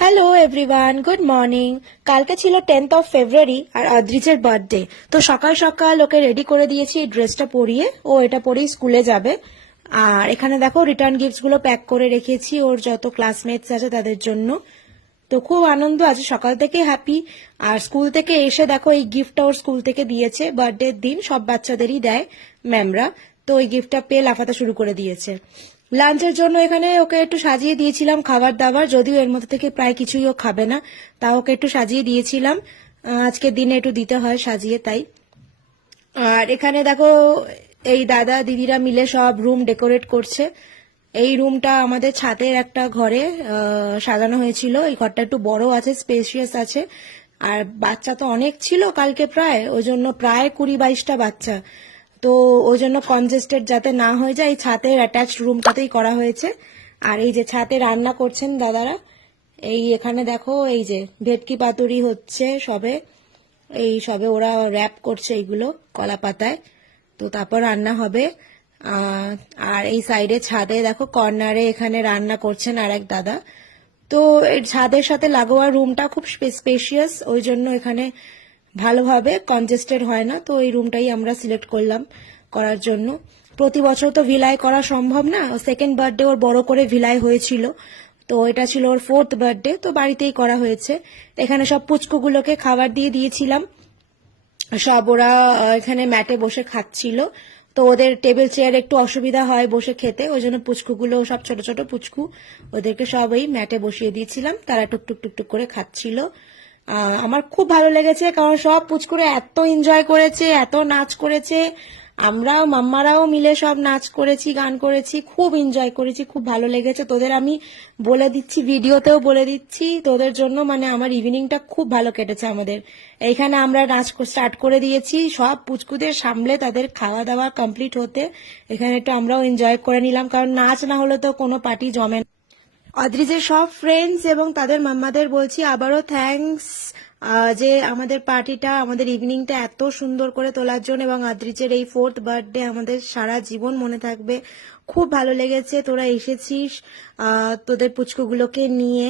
Hello everyone, good morning. কালকে ছিল 10th of February R অদ্রিজের birthday. তো সকাল সকাল ওকে রেডি করে দিয়েছি এই ড্রেসটা পরিয়ে। ও এটা পরেই স্কুলে যাবে। আর এখানে দেখো রিটার্ন গিফটস গুলো প্যাক করে রেখেছি ওর যত ক্লাসমেটস আছে তাদের জন্য। তো খুব আনন্দ আছে, সকাল থেকে হ্যাপি। আর স্কুল থেকে এসে দেখো এই গিফটটা ওর স্কুল থেকে দিয়েছে। বার্থডের দিন সব বাচ্চাদেরই দেয় ম্যামরা, তো ওই গিফটটা পেয়ে লাফাতে শুরু করে দিয়েছে। লাঞ্চের জন্য এখানে ওকে একটু সাজিয়ে দিয়েছিলাম খাবার দাবার, যদিও এর মধ্যে থেকে প্রায় কিছুই ও খাবে না, তাও ওকে একটু সাজিয়ে দিয়েছিলাম। আজকের দিনে একটু দিতে হয় সাজিয়ে, তাই। আর এখানে দেখো এই দাদা দিদিরা মিলে সব রুম ডেকোরেট করছে। এই রুমটা আমাদের ছাদের একটা ঘরে সাজানো হয়েছিল। এই ঘরটা একটু বড় আছে, স্পেশিয়াস আছে। আর বাচ্চা তো অনেক ছিল কালকে, প্রায় ওই জন্য প্রায় 20-22টা বাচ্চা। তো ওই জন্য কনজেস্টেড যাতে না হয়ে যায়, এই ছাদের অ্যাটাচ রুমটাতেই করা হয়েছে। আর এই যে ছাদে রান্না করছেন দাদারা। এই এখানে দেখো এই যে ভেটকি পাতুরি হচ্ছে সবে, এই সবে ওরা র্যাপ করছে এইগুলো কলা পাতায়। তো তারপর রান্না হবে। আর এই সাইডে ছাদে দেখো কর্নারে এখানে রান্না করছেন আর এক দাদা। তো এই ছাদের সাথে লাগোয়া রুমটা খুব স্পেশিয়াস, ওই জন্য এখানে ভালোভাবে কনজেস্টেড হয় না। তো এই রুমটাই আমরা সিলেক্ট করলাম করার জন্য। প্রতি বছর তো ভিলাই করা সম্ভব না, সেকেন্ড বার্থডে ওর বড় করে ভিলাই হয়েছিল, তো এটা ছিল ওর 4th বার্থডে, তো বাড়িতেই করা হয়েছে। এখানে সব পুচকুগুলোকে খাবার দিয়ে দিয়েছিলাম। সব ওরা এখানে ম্যাটে বসে খাচ্ছিল। তো ওদের টেবিল চেয়ার একটু অসুবিধা হয় বসে খেতে, ওই জন্য পুচকুগুলো সব ছোট ছোট পুচকু, ওদেরকে সব এই ম্যাটে বসিয়ে দিয়েছিলাম, তারা টুকটুক টুকটুক করে খাচ্ছিল। আমার খুব ভালো লেগেছে, কারণ সব পুচকুরে এত এনজয় করেছে, এত নাচ করেছে। আমরাও মাম্মারাও মিলে সব নাচ করেছি, গান করেছি, খুব এনজয় করেছি, খুব ভালো লেগেছে। তোদের আমি বলে দিচ্ছি, ভিডিওতেও বলে দিচ্ছি, তোদের জন্য মানে আমার ইভিনিংটা খুব ভালো কেটেছে আমাদের। এইখানে আমরা নাচ স্টার্ট করে দিয়েছি, সব পুচকুদের সামলে তাদের খাওয়া দাওয়া কমপ্লিট হতে এখানে একটু আমরাও এনজয় করে নিলাম, কারণ নাচ না হলে তো কোনো পার্টি জমে না। অদ্রিজের সব ফ্রেন্ডস এবং তাদের মাম্মাদের বলছি আবারও থ্যাঙ্কস, যে আমাদের পার্টিটা, আমাদের ইভিনিংটা এত সুন্দর করে তোলার জন্য। এবং অদ্রিজের এই 4th বার্থডে আমাদের সারা জীবন মনে থাকবে। খুব ভালো লেগেছে তোরা এসেছিস তোদের পুচকুগুলোকে নিয়ে।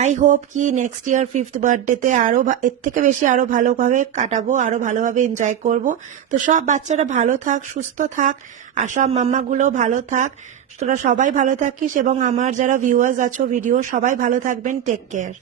আই হোপ কি নেক্সট ইয়ার 5th বার্থডেতে আরো এর থেকে বেশি আরো ভালোভাবে কাটাবো, আরো ভালোভাবে এনজয় করব। তো সব বাচ্চারা ভালো থাক, সুস্থ থাক, আর সব মাম্মাগুলো ভালো থাক। তোরা সবাই ভালো থাকিস, এবং আমার যারা ভিউয়ার্স আছো ভিডিও, সবাই ভালো থাকবেন। Take care.